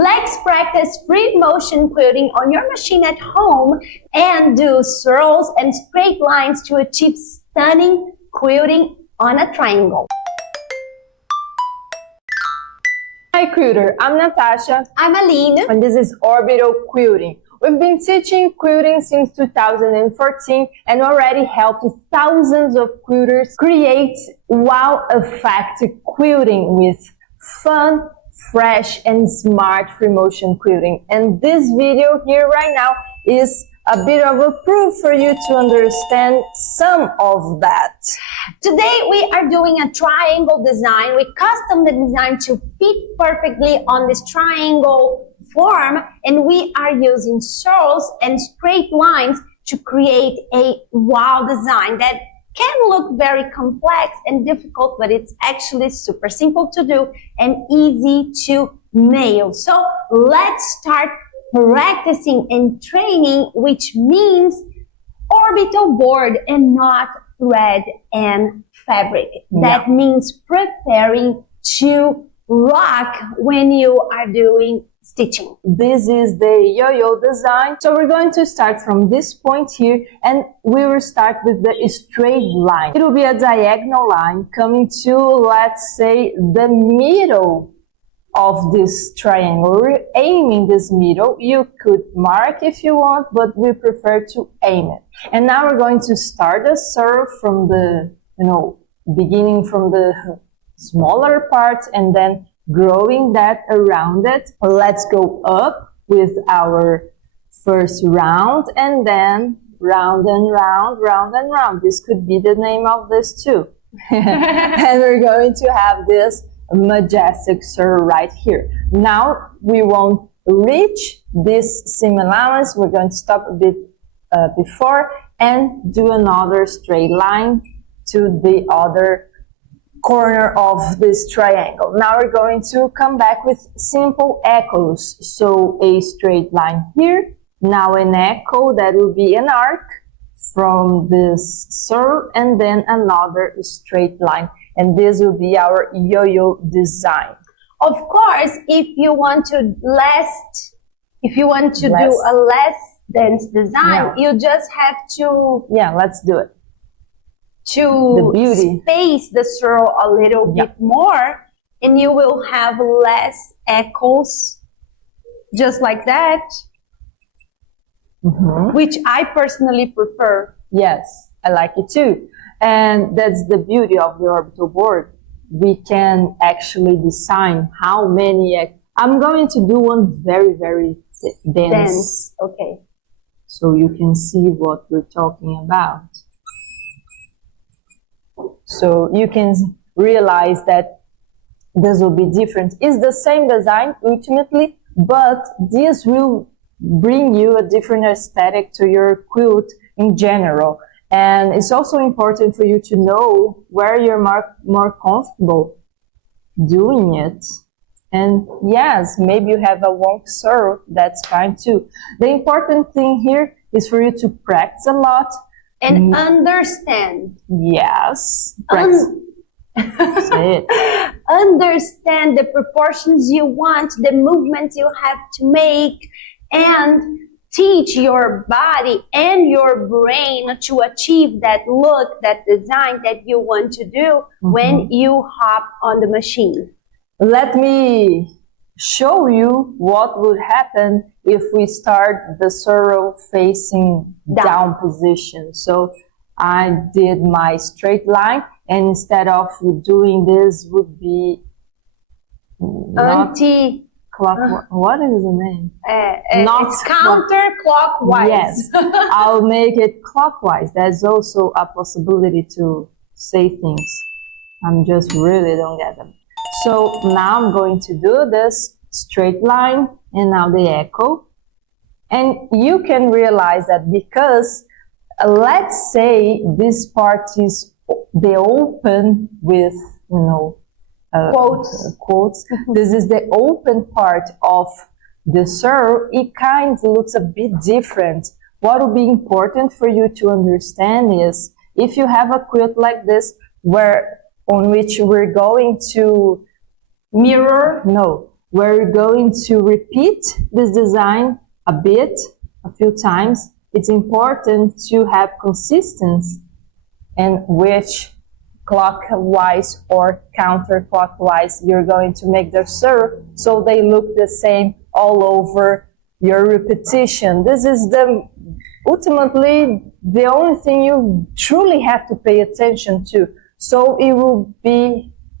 Let's practice free motion quilting on your machine at home and do swirls and straight lines to achieve stunning quilting on a triangle. Hi Quilter, I'm Natasha. I'm Aline. And this is Orbital Quilting. We've been teaching quilting since 2014 and already helped thousands of quilters create wow effect quilting with fun, fresh and smart free motion quilting. And this video here right now is a bit of a proof for you to understand some of that. Today we are doing a triangle design. We custom the design to fit perfectly on this triangle form, and we are using swirls and straight lines to create a wow design that can look very complex and difficult, but it's actually super simple to do and easy to nail. So let's start practicing and training, which means orbital board and not thread and fabric. That means preparing to rock when you are doing stitching. This is the yo-yo design. So we're going to start from this point here and we will start with the straight line. It will be a diagonal line coming to, let's say, the middle of this triangle. We're aiming this middle. You could mark if you want, but we prefer to aim it. And now we're going to start the swirl from the, beginning from the smaller part and then growing that around it. Let's go up with our first round and then round and round, round and round. This could be the name of this too. And we're going to have this majestic swirl right here. Now we won't reach this seam allowance. We're going to stop a bit before and do another straight line to the other corner of this triangle. Now we're going to come back with simple echoes. So a straight line here, now an echo that will be an arc from this swirl and then another straight line. And this will be our yo-yo design. Of course, if you want to do a less dense design, you just have to let's do it. To space the swirl a little bit more, and you will have less echoes, just like that, which I personally prefer. Yes, I like it too. And that's the beauty of the orbital board. We can actually design how many. I'm going to do one very, very dense. Okay. So you can see what we're talking about. So you can realize that this will be different. It's the same design ultimately, but this will bring you a different aesthetic to your quilt in general. And it's also important for you to know where you're more comfortable doing it. And yes, maybe you have a wonk swirl, that's fine too. The important thing here is for you to practice a lot. And understand. Yes. Say it. Understand the proportions you want, the movements you have to make, and teach your body and your brain to achieve that look, that design that you want to do when you hop on the machine. Let me show you what would happen if we start the swirl facing down position. So I did my straight line, and instead of doing this would be anti-clockwise. What is the name? It's counterclockwise. Yes, I'll make it clockwise. There's also a possibility to say things. I'm just really don't get them. So now I'm going to do this straight line and now the echo. And you can realize that because let's say this part is the open with, quotes. This is the open part of the swirl. It kind of looks a bit different. What will be important for you to understand is if you have a quilt like this on which we're going to mirror, we're going to repeat this design a few times. It's important to have consistency in which clockwise or counterclockwise you're going to make the swirl, so they look the same all over your repetition. This is ultimately the only thing you truly have to pay attention to, so it will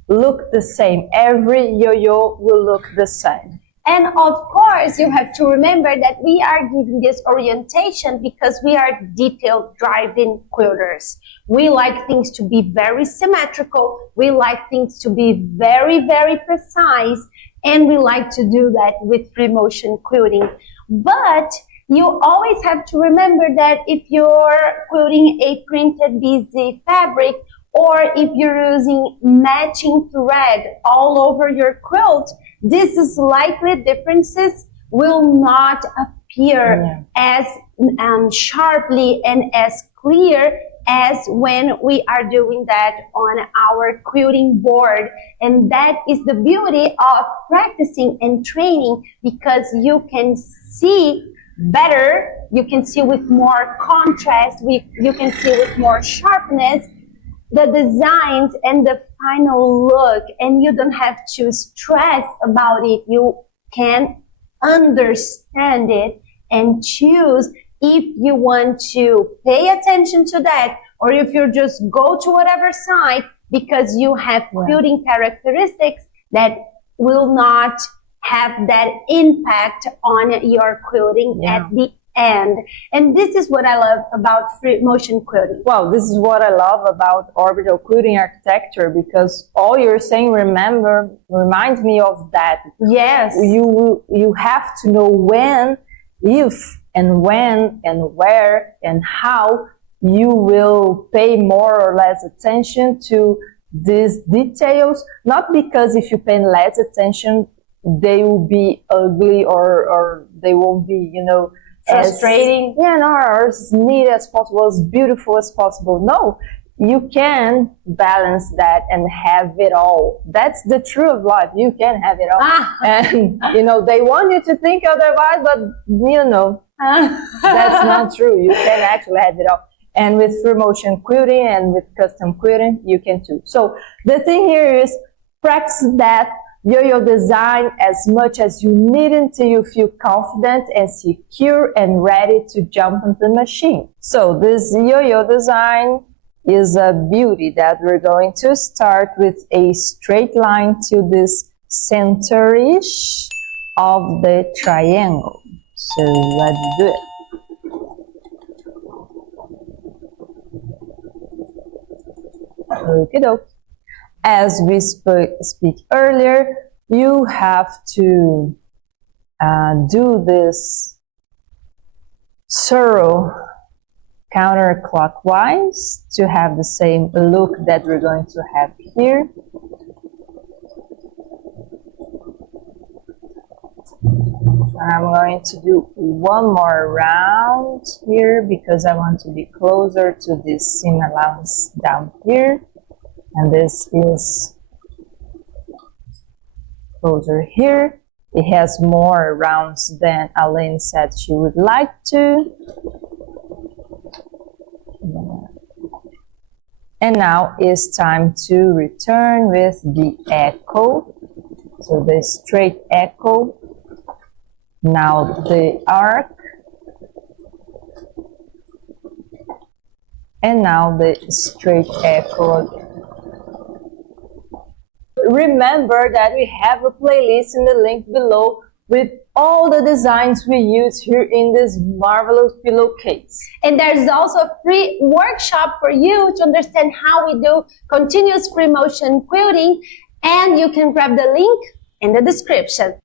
look the same. Every yo-yo will look the same. And of course, you have to remember that we are giving this orientation because we are detail-driven quilters. We like things to be very symmetrical. We like things to be very, very precise. And we like to do that with free motion quilting. But you always have to remember that if you're quilting a printed BZ fabric, or if you're using matching thread all over your quilt, these slightly differences will not appear as sharply and as clear as when we are doing that on our quilting board. And that is the beauty of practicing and training, because you can see better, you can see with more contrast, you can see with more sharpness the designs and the final look, and you don't have to stress about it. You can understand it and choose if you want to pay attention to that, or if you just go to whatever side, because you have quilting characteristics that will not have that impact on your quilting at the end. And this is what I love about free motion quilting. Well, this is what I love about orbital quilting architecture, because all you're saying, reminds me of that. Yes. You have to know when, if, and when, and where, and how you will pay more or less attention to these details. Not because if you pay less attention, they will be ugly or they won't be, frustrating. Or as neat as possible, as beautiful as possible. No, you can balance that and have it all. That's the truth of life. You can have it all. And, they want you to think otherwise, but, that's not true. You can actually have it all. And with free motion quilting and with custom quilting, you can too. So the thing here is practice that yo-yo design as much as you need until you feel confident and secure and ready to jump into the machine. So this yo-yo design is a beauty that we're going to start with a straight line to this center-ish of the triangle. So let's do it. Okie doke. As we speak earlier, you have to do this swirl counterclockwise to have the same look that we're going to have here. I'm going to do one more round here because I want to be closer to this seam allowance down here. And this is closer here. It has more rounds than Aline said she would like to. And now it's time to return with the echo. So the straight echo. Now the arc. And now the straight echo again. Remember that we have a playlist in the link below with all the designs we use here in this marvelous pillowcase. And there's also a free workshop for you to understand how we do continuous free motion quilting, and you can grab the link in the description.